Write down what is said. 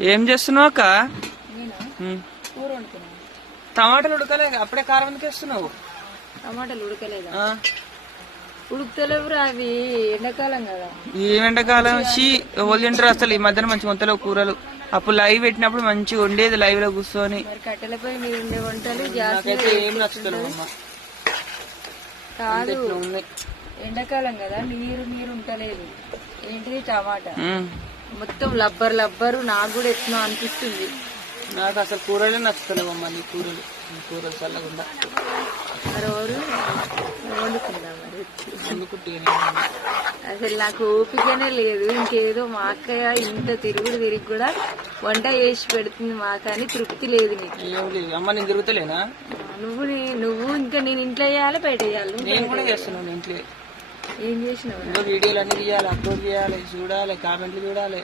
ఏం చేస్తున్నావు అక్క? టమాటాలు ఉడకలే అప్పుడే కారం ఎందుకు వేస్తున్నావు? టమాటాలు ఉడకలేదా? ఆ? ఉడుకుతలేవురా అవి. ఎండాకాలం కదా. ఈ ఎండాకాలం తింటారు అసలు ఈ మధ్యన మంచి వంతలో కూరలు. అప్పుడు లైవ్ పెట్టినప్పుడు మంచిగా ఉండేది లైవ్లో కూర్చొని. కట్టెలపై మీరు ఉండే వంటలు ఏం నచ్చుతలేవు కాదు. ఎండాకాలం కదా నీరు నీరు ఉంటలేదు. ఏంటిది టమాటా. మొత్తం లబ్బర్ లబ్బరు నాకు కూడా ఎట్లా అనిపిస్తుంది. నాకు అసలు కూరలే నచ్చుతలేవు అమ్మ నీ కూరలు. నీ కూరలు చల్లకుండా వండుకుందా మరి? ఎందుకు అసలు నాకు ఓపికనే లేదు. ఇంకేదో మా అక్కయ్య ఇంత తిరుగుడు తిరిగి కూడా వంట చేసి పెడుతుంది మాకు అని తృప్తి లేదు నీకు. ఏం లేదు. అమ్మ నేను తిరుగుతలేనా? నువ్వు నువ్వు ఇంకా నేను ఇంట్లో వేయాలి బయట వేయాలి నేను కూడా చేస్తున్నాను నేను ఇంట్లో. ఏం చేసినావు? వీడియోలు అన్ని తీయాలి అప్లోడ్ చేయాలి చూడాలి కామెంట్లు చూడాలి.